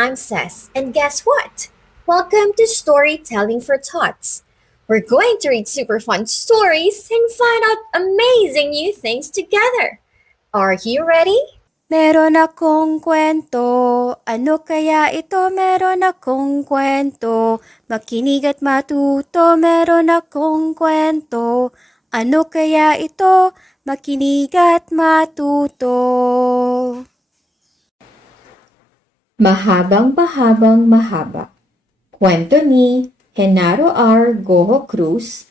I'm Cess, and guess what? Welcome to Storytelling for Tots. We're going to read super fun stories and find out amazing new things together. Are you ready? Meron akong kwento. Ano kaya ito? Meron akong kwento. Makinig at matuto. Meron akong kwento. Ano kaya ito? Makinig at matuto. Mahabang mahaba. Kwento ni Genaro R. Goho Cruz.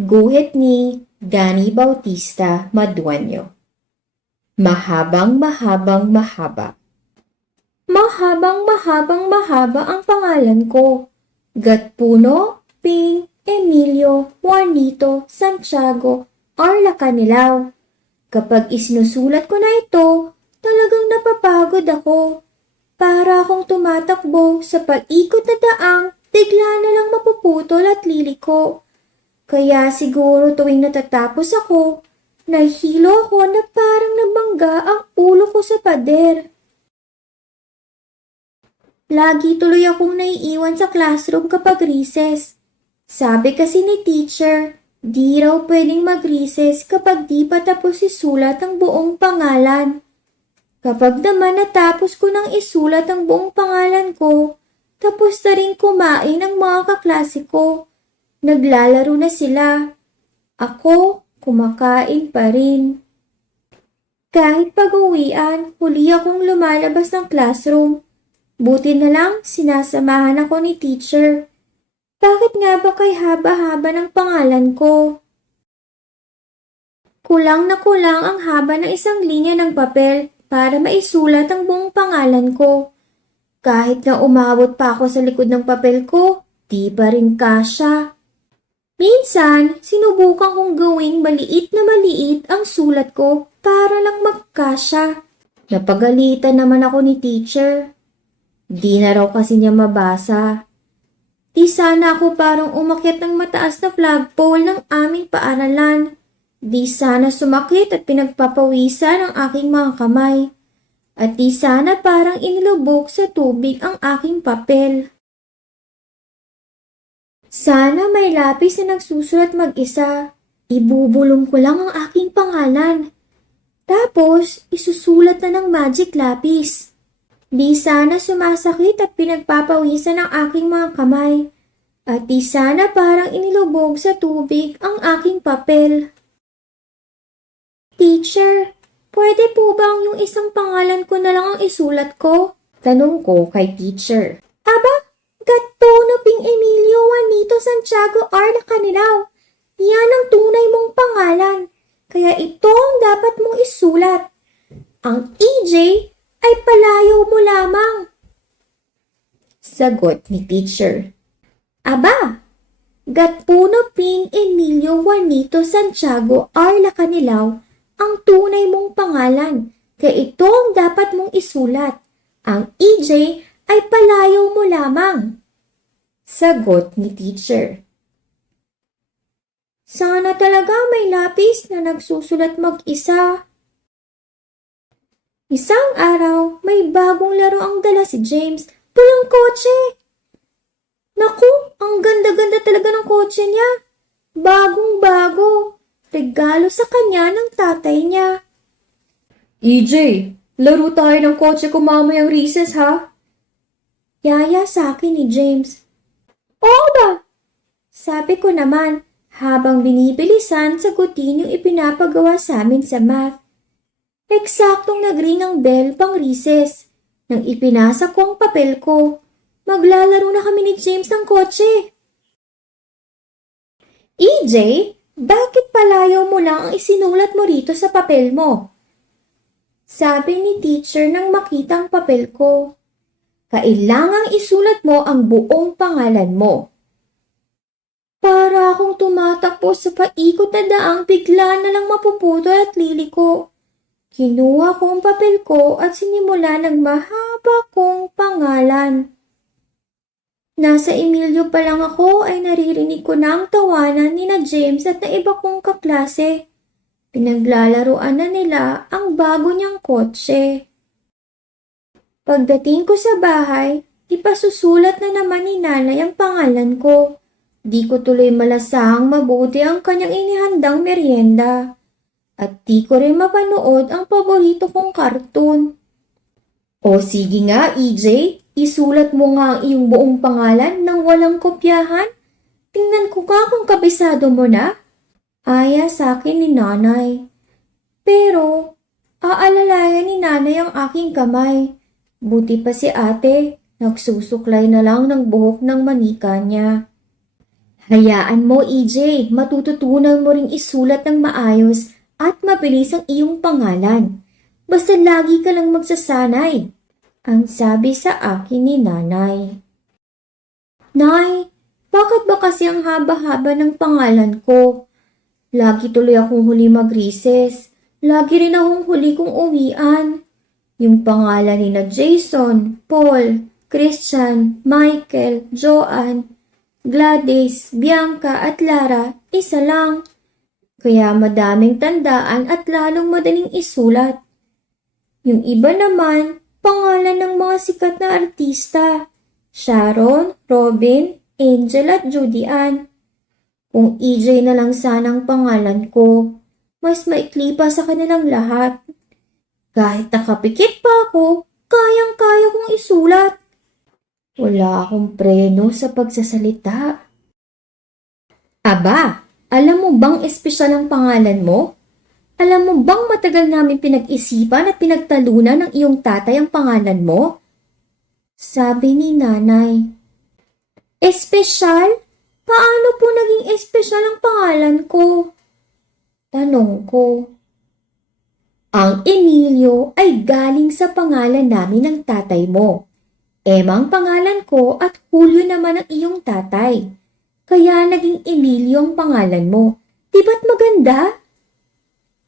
Guhit ni Danny Bautista Madueño. Mahabang mahaba. Mahabang mahaba ang pangalan ko. Gatpuno, Ping, Emilio, Juanito, Santiago, Arla Canilaw. Kapag isinusulat ko na ito, talagang napapagod ako. Para akong tumatakbo sa paikot na daang, bigla na lang mapuputol at liliko. Kaya siguro tuwing natatapos ako, nahihilo ako na parang nabangga ang ulo ko sa pader. Lagi tuloy akong naiiwan sa classroom kapag recess. Sabi kasi ni teacher, di raw pwedeng mag-recess kapag di pa tapos isulat ang buong pangalan. Kapag naman natapos ko nang isulat ang buong pangalan ko, tapos na rin kumain ang mga kaklase ko. Naglalaro na sila. Ako, kumakain pa rin. Kahit pag-uwian, huli akong lumalabas ng classroom. Buti na lang, sinasamahan ako ni teacher. Bakit nga ba kay haba-haba ng pangalan ko? Kulang na kulang ang haba ng isang linya ng papel para maisulat ang buong pangalan ko. Kahit na umabot pa ako sa likod ng papel ko, di pa rin kasya. Minsan, sinubukan kong gawing maliit na maliit ang sulat ko para lang magkasya. Napagalitan naman ako ni teacher. Di na raw kasi niya mabasa. Di sana ako parang umakyat ng mataas na flagpole ng aming paaralan. Di sana sumakit at pinagpapawisan ang aking mga kamay. At di sana parang inilubog sa tubig ang aking papel. Sana may lapis na nagsusulat mag-isa. Ibubulong ko lang ang aking pangalan. Tapos, isusulat na ng magic lapis. Di sana sumasakit at pinagpapawisan ang aking mga kamay. At di sana parang inilubog sa tubig ang aking papel. Teacher, pwede po bang yung isang pangalan ko na lang ang isulat ko? Tanong ko kay teacher. Aba, Gatpuno, Ping, Emilio, Juanito, Santiago, Arla Canilaw. Yan ang tunay mong pangalan. Kaya ito ang dapat mong isulat. Ang EJ ay palayaw mo lamang. Sagot ni teacher. Aba, Gatpuno, Ping, Emilio, Juanito, Santiago, Arla Canilaw ang tunay mong pangalan, kaya ito ang dapat mong isulat. Ang EJ ay palayaw mo lamang. Sagot ni teacher. Sana talaga may lapis na nagsusulat mag-isa. Isang araw, may bagong laro ang dala si James, pulang kotse. Naku, ang ganda-ganda talaga ng kotse niya. Bagong-bago. Regalo sa kanya ng tatay niya. EJ, laro tayo ng kotse ko mamayang recess ha? Yaya sa akin ni James. Oo ba? Sabi ko naman, habang binibilisan sagutin yung ipinapagawa sa amin sa math. Eksaktong nagring ang bell pang recess. Nang ipinasa ko ang papel ko, maglalaro na kami ni James ng kotse. EJ, bakit palayaw mo lang ang isinulat mo rito sa papel mo? Sabi ni teacher nang makita ang papel ko. Kailangang isulat mo ang buong pangalan mo. Para akong tumatakbo sa paikot na daang bigla na lang mapuputol at liliko. Kinuha ko ang papel ko at sinimula ng mahaba kong pangalan. Nasa Emilio pa lang ako ay naririnig ko na ang tawanan ni na James at na iba kong kaklase. Pinaglalaruan na nila ang bago niyang kotse. Pagdating ko sa bahay, ipasusulat na naman ni nanay ang pangalan ko. Di ko tuloy malasahang mabuti ang kanyang inihandang merienda. At di ko rin mapanood ang paborito kong karton. O sige nga, EJ, isulat mo nga ang iyong buong pangalan nang walang kopyahan. Tingnan ko nga kung kabisado mo na. Aya sa akin ni nanay. Pero, aalalayan ni nanay ang aking kamay. Buti pa si ate, nagsusuklay na lang ng buhok ng manika niya. Hayaan mo, EJ, matututunan mo ring isulat ng maayos at mabilis ang iyong pangalan. Basta lagi ka lang magsasanay, ang sabi sa akin ni nanay. Nay, bakit ba kasi ang haba-haba ng pangalan ko? Lagi tuloy akong huli mag-recess. Lagi rin akong huli kong uwian. Yung pangalan ni na Jason, Paul, Christian, Michael, Joanne, Gladys, Bianca at Lara, isa lang. Kaya madaming tandaan at lalong madaling isulat. Yung iba naman, pangalan ng mga sikat na artista. Sharon, Robin, Angel at Judy Ann. Kung EJ na lang sanang pangalan ko, mas maikli pa sa kanilang lahat. Kahit nakapikit pa ako, kayang-kaya kong isulat. Wala akong preno sa pagsasalita. Aba, alam mo bang espesyal ang pangalan mo? Alam mo bang matagal namin pinag-isipan at pinagtalunan ng iyong tatay ang pangalan mo? Sabi ni nanay. Espesyal? Paano po naging espesyal ang pangalan ko? Tanong ko. Ang Emilio ay galing sa pangalan namin ng tatay mo. Emma ang pangalan ko at Julio naman ang iyong tatay. Kaya naging Emilio ang pangalan mo. Di ba't maganda?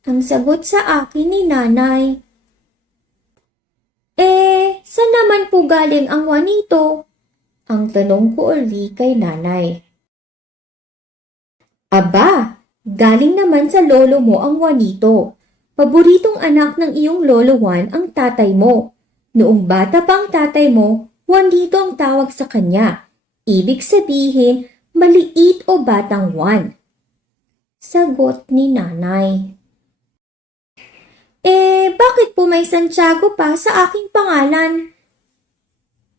Ang sagot sa akin ni nanay. Saan naman po galing ang Juanito? Ang tanong ko uli kay nanay. Aba, galing naman sa lolo mo ang Juanito. Paboritong anak ng iyong lolo Juan ang tatay mo. Noong bata pa ang tatay mo, Juanito ang tawag sa kanya. Ibig sabihin, maliit o batang Juan. Sagot ni nanay. Bakit po may Santiago pa sa aking pangalan?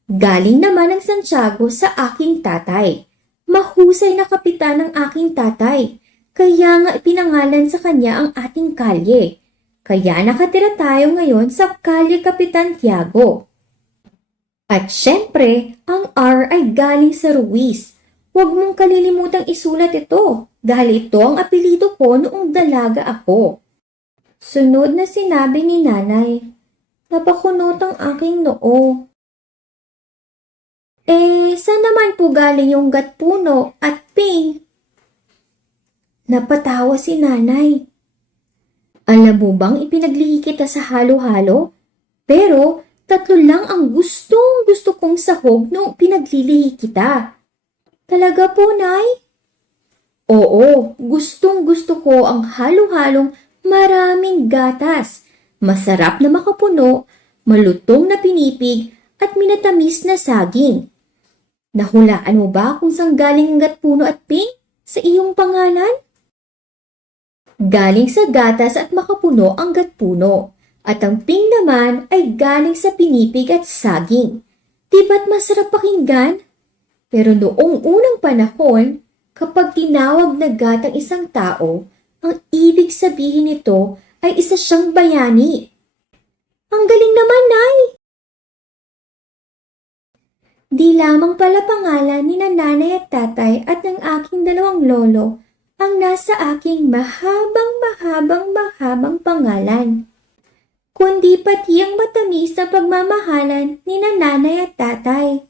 Galing naman ang Santiago sa aking tatay. Mahusay na kapitan ng aking tatay. Kaya nga ipinangalan sa kanya ang ating kalye. Kaya nakatira tayo ngayon sa Kalye Kapitan Tiago. At syempre, ang R ay galing sa Ruiz. Huwag mong kalilimutang isulat ito dahil ito ang apelyido ko noong dalaga ako. Sunod na sinabi ni nanay. Napakunot ang aking noo. Saan naman po galing yung gatpuno at ping? Napatawa si nanay. Alam mo bang ipinaglihi kita sa halo-halo? Pero 3 lang ang gustong-gusto kong sahog nung pinaglilihi kita. Talaga po, Nay? Oo, gustong-gusto ko ang halo-halong maraming gatas, masarap na makapuno, malutong na pinipig at minatamis na saging. Nahulaan mo ba kung saan galing ang gatpuno at ping sa iyong pangalan? Galing sa gatas at makapuno ang gatpuno, at ang ping naman ay galing sa pinipig at saging. Di ba't masarap pakinggan? Pero noong unang panahon, kapag tinawag na gat ang isang tao, ang ibig sabihin nito ay isa siyang bayani. Ang galing naman, Nay! Di lamang pala pangalan ni nanay at tatay at ng aking 2 lolo ang nasa aking mahabang pangalan, kundi pati ang matamis na pagmamahalan ni nanay at tatay.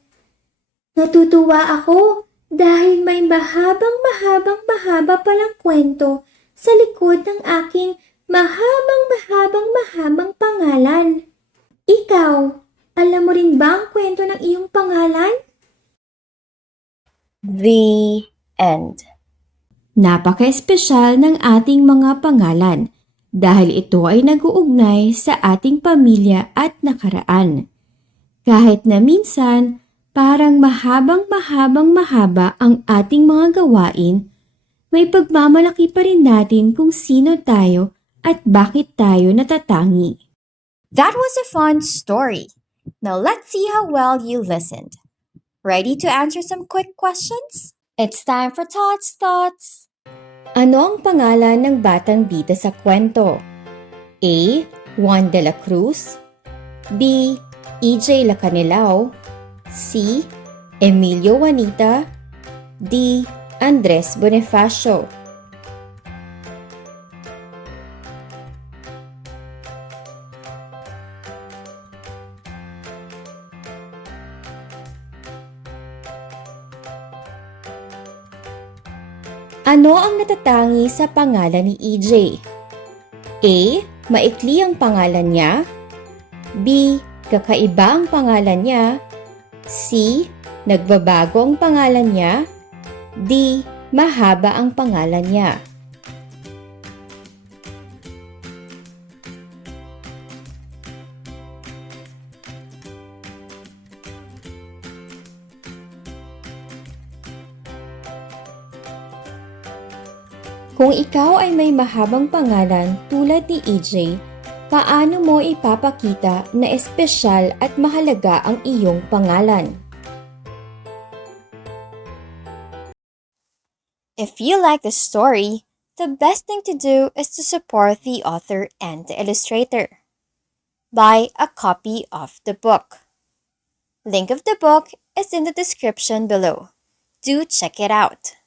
Natutuwa ako dahil may mahaba palang kwento sa likod ng aking mahabang pangalan. Ikaw, alam mo rin ba ang kwento ng iyong pangalan? The end. Napaka-espesyal ng ating mga pangalan dahil ito ay nag-uugnay sa ating pamilya at nakaraan. Kahit na minsan, parang mahaba ang ating mga gawain, may pagmamalaki pa rin natin kung sino tayo at bakit tayo natatangi. That was a fun story. Now let's see how well you listened. Ready to answer some quick questions? It's time for Thoughts. Ano ang pangalan ng batang bida sa kwento? A. Juan de la Cruz, B. E.J. Lacanilao, C. Emilio Juanita, D. Andres Bonifacio. Ano ang natatangi sa pangalan ni E.J.? A. Maikli ang pangalan niya, B. Kakaiba ang pangalan niya, C. Nagbabago ang pangalan niya, D. Mahaba ang pangalan niya. Kung ikaw ay may mahabang pangalan tulad ni EJ, paano mo ipapakita na espesyal at mahalaga ang iyong pangalan? If you like the story, the best thing to do is to support the author and the illustrator. Buy a copy of the book. Link of the book is in the description below. Do check it out.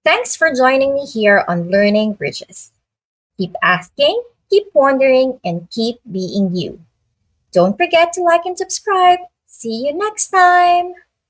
Thanks for joining me here on Learning Bridges. Keep asking, keep wondering, and keep being you. Don't forget to like and subscribe. See you next time!